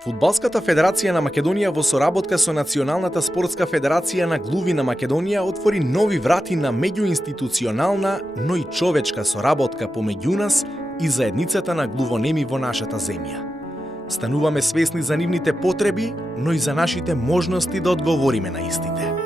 Фудбалската федерација на Македонија во соработка со Националната спортска федерација на глуви на Македонија отвори нови врати на меѓуинституционална, но и човечка соработка помеѓу нас и заедницата на глувонеми во нашата земја. Стануваме свесни за нивните потреби, но и за нашите можности да одговориме на истите.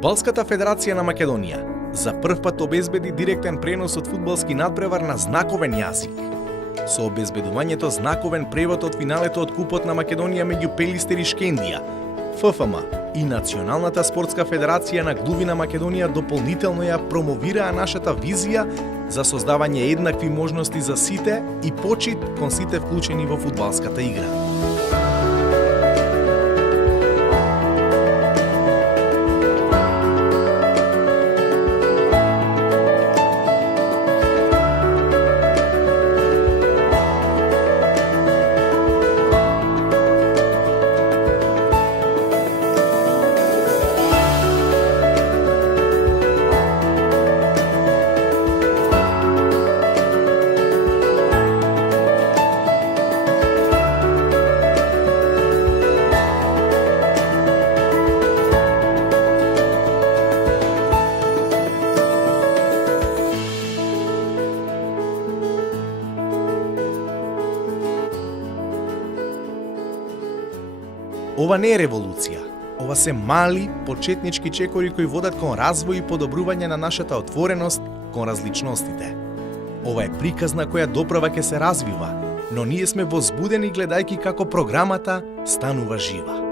Фудбалската федерација на Македонија за прв пат обезбеди директен пренос од фудбалски надпревар на знаковен јазик. Со обезбедувањето знаковен превод од финалето од Купот на Македонија меѓу Пелистер и Шкендија, ФФМ и Националната спортска федерација на глуви на Македонија дополнително ја промовираа нашата визија за создавање еднакви можности за сите и почит кон сите вклучени во фудбалската игра. Ова не е револуција. Ова се мали, почетнички чекори кои водат кон развој и подобрување на нашата отвореност кон различностите. Ова е приказна која доправа ќе се развива, но ние сме возбудени гледајќи како програмата станува жива.